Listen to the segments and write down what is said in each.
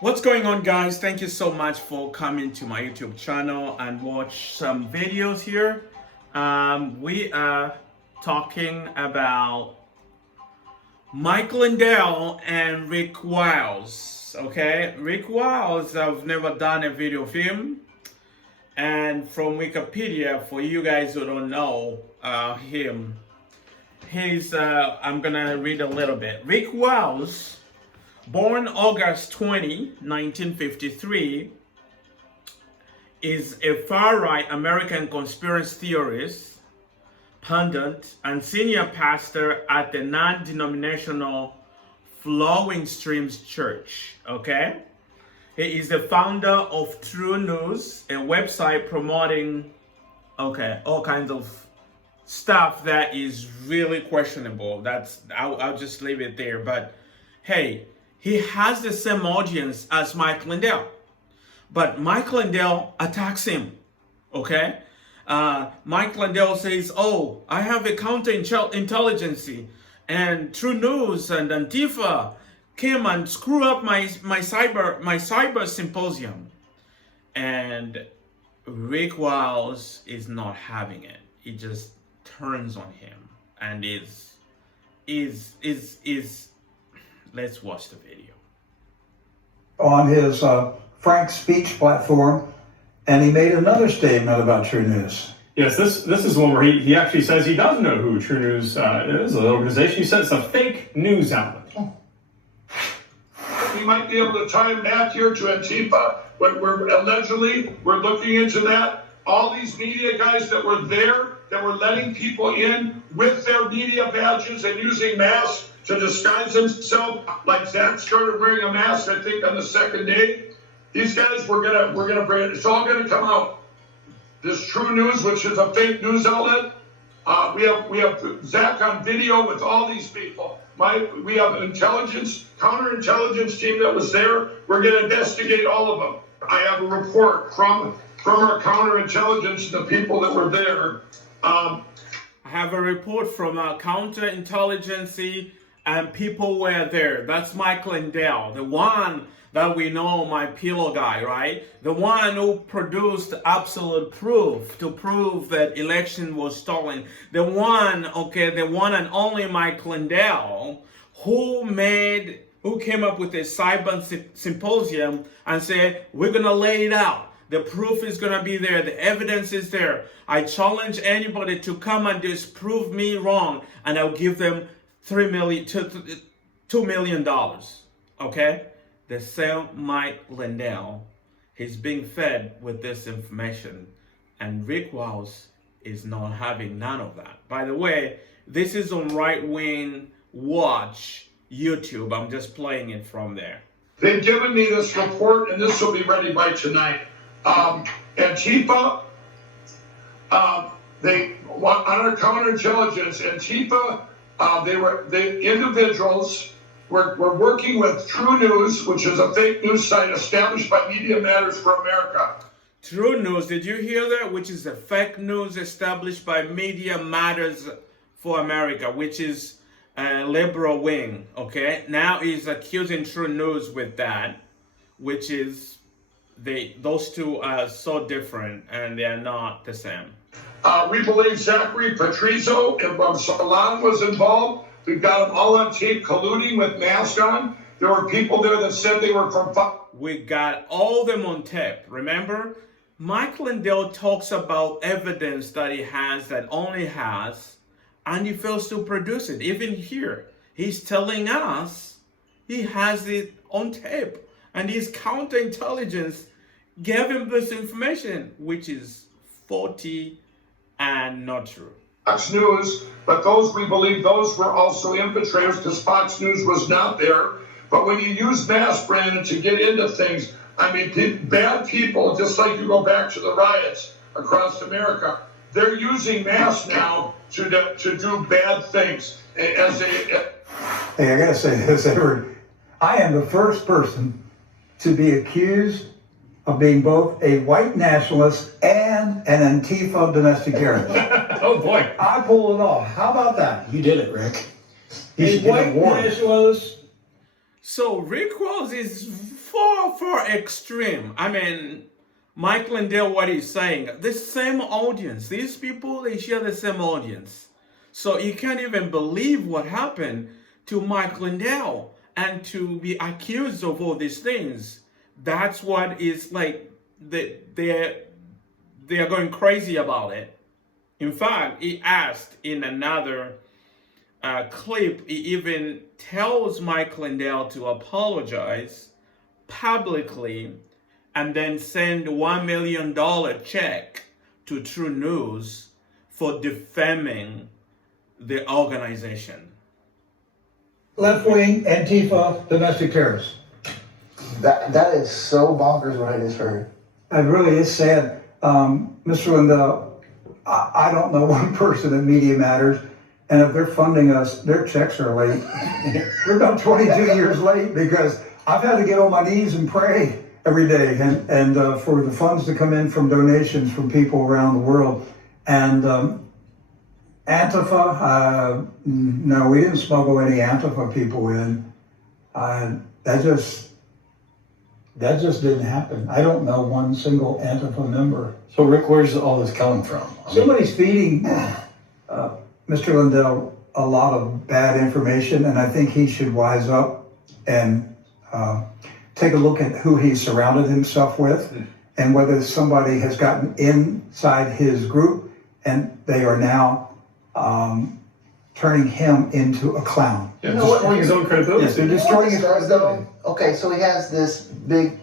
What's going on, guys? Thank you so much for coming to my YouTube channel and watch some videos here. We are talking about Mike Lindell and Rick Wiles. Okay, Rick Wiles, I've never done a video of him. And from Wikipedia, for you guys who don't know him, I'm gonna read a little bit. Rick Wiles, born August 20, 1953, is a far-right American conspiracy theorist, pundit, and senior pastor at the non-denominational Flowing Streams Church, okay? He is the founder of TruNews, a website promoting, all kinds of stuff that is really questionable. I'll just leave it there. But hey, he has the same audience as Mike Lindell, but Mike Lindell attacks him, okay? Mike Lindell says, oh, I have a counterintelligence, and TruNews and Antifa came and screw up my cyber symposium. And Rick Wiles is not having it. He just turns on him and let's watch the video. On his frank speech platform, and he made another statement about TruNews. Yes, this is one where he actually says he does know who TruNews is, an organization. He says it's a fake news outlet. We might be able to tie him back here to Antifa, but we're looking into that. All these media guys that were there, that were letting people in with their media badges and using masks to disguise themselves, like Zach started wearing a mask, I think, on the second day. These guys, we're gonna bring it. It's all gonna come out. This TruNews, which is a fake news outlet, we have Zach on video with all these people. We have an counterintelligence team that was there. We're gonna investigate all of them. I have a report from our counterintelligence, the people that were there. I have a report from our counterintelligence and people were there. That's Mike Lindell, the one that we know, my pillow guy, right? The one who produced absolute proof to prove that election was stolen. The one and only Mike Lindell who came up with a cyber symposium and said, we're gonna lay it out. The proof is gonna be there. The evidence is there. I challenge anybody to come and disprove me wrong, and I'll give them $2 million. Okay? The same Mike Lindell, he's being fed with this information, and Rick Wiles is not having none of that. By the way, this is on Right Wing Watch YouTube. I'm just playing it from there. They've given me this report, and this will be ready by tonight. Antifa, they on our counterintelligence, Antifa, the individuals were working with TruNews, which is a fake news site established by Media Matters for America. TruNews, did you hear that? Which is a fake news established by Media Matters for America, which is a liberal wing, okay? Now he's accusing TruNews with that, which is, those two are so different and they are not the same. We believe Zachary Patrizio and Salon was involved. We've got them all on tape colluding with masks on. There were people there that said they were from... We got all them on tape, remember? Mike Lindell talks about evidence that he has, that only has, and he fails to produce it. Even here, he's telling us he has it on tape, and his counterintelligence gave him this information, which is faulty and not true. Fox News, but we believe those were also infiltrators because Fox News was not there. But when you use mass, Brandon, to get into things, I mean, bad people, just like you go back to the riots across America, they're using mass now to do bad things. Hey, I gotta say this, Edward. I am the first person to be accused of being both a white nationalist and an Antifa domestic terrorist. Oh boy. I pulled it off. How about that? You did it, Rick. A white nationalist. So Rick Wiles is far extreme. I mean, Mike Lindell, what he's saying, the same audience, these people, they share the same audience. So you can't even believe what happened to Mike Lindell and to be accused of all these things. That's what is like, they are going crazy about it. In fact, he asked in another clip, he even tells Mike Lindell to apologize publicly and then send $1 million check to TruNews for defaming the organization. Left-wing, Antifa, domestic terrorists. That is so bonkers what I just heard. It really is sad. Mr. Lindell, I don't know one person at Media Matters, and if they're funding us, their checks are late. They're about 22 years late because I've had to get on my knees and pray every day and for the funds to come in from donations from people around the world. And Antifa, no, we didn't smuggle any Antifa people in. That just didn't happen. I don't know one single Antifa member. So, Rick, where's all this coming from? Somebody's feeding Mr. Lindell a lot of bad information, and I think he should wise up and take a look at who he surrounded himself with and whether somebody has gotten inside his group and they are now turning him into a clown. Yeah, destroying his own credibility. Yes, they're destroying his Does, though? credibility. Okay, so he has this big,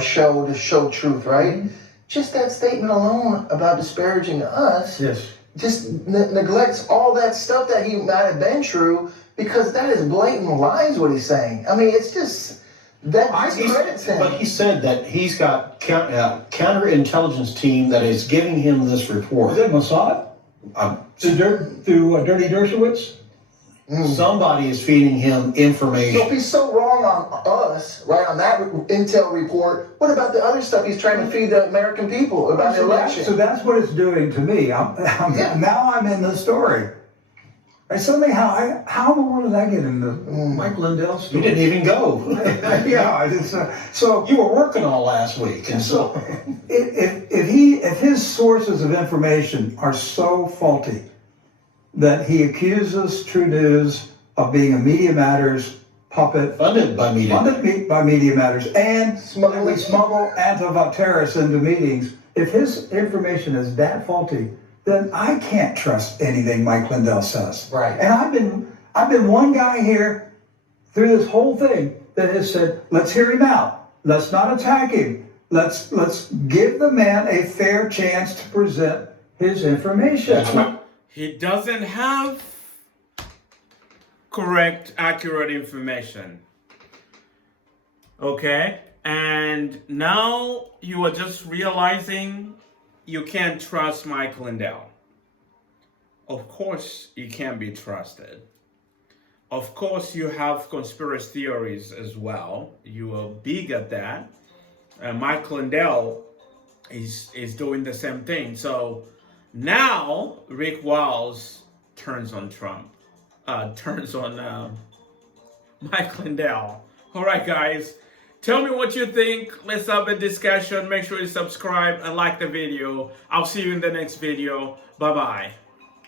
show to show truth, right? Just that statement alone about disparaging us Yes. just neglects all that stuff that he might have been true, because that is blatant lies what he's saying. I mean, it's just that discredits him. But he said that he's got counterintelligence team that is giving him this report. Is that Mossad? Through Dirty Dershowitz? Somebody is feeding him information. So if he's so wrong on us, right, on that intel report, what about the other stuff he's trying to feed the American people about the election? So that's what it's doing to me. Now I'm in the story. Suddenly, how in the world did I get into Mike Lindell's story? You didn't even go. Yeah, I just, so You were working all last week, and so if his sources of information are so faulty that he accuses TruNews of being a Media Matters puppet, funded by Media Matters, and we smuggle Antifa terrorists into meetings. If his information is that faulty, then I can't trust anything Mike Lindell says. Right. And I've been one guy here through this whole thing that has said, let's hear him out. Let's not attack him. Let's give the man a fair chance to present his information. He doesn't have correct, accurate information. Okay? And now you are just realizing you can't trust Mike Lindell. Of course, you can't be trusted. Of course, you have conspiracy theories as well. You are big at that. And Mike Lindell is doing the same thing. So now Rick Wiles turns on Trump. Turns on Mike Lindell. All right, guys. Tell me what you think. Let's have a discussion. Make sure you subscribe and like the video. I'll see you in the next video. Bye-bye.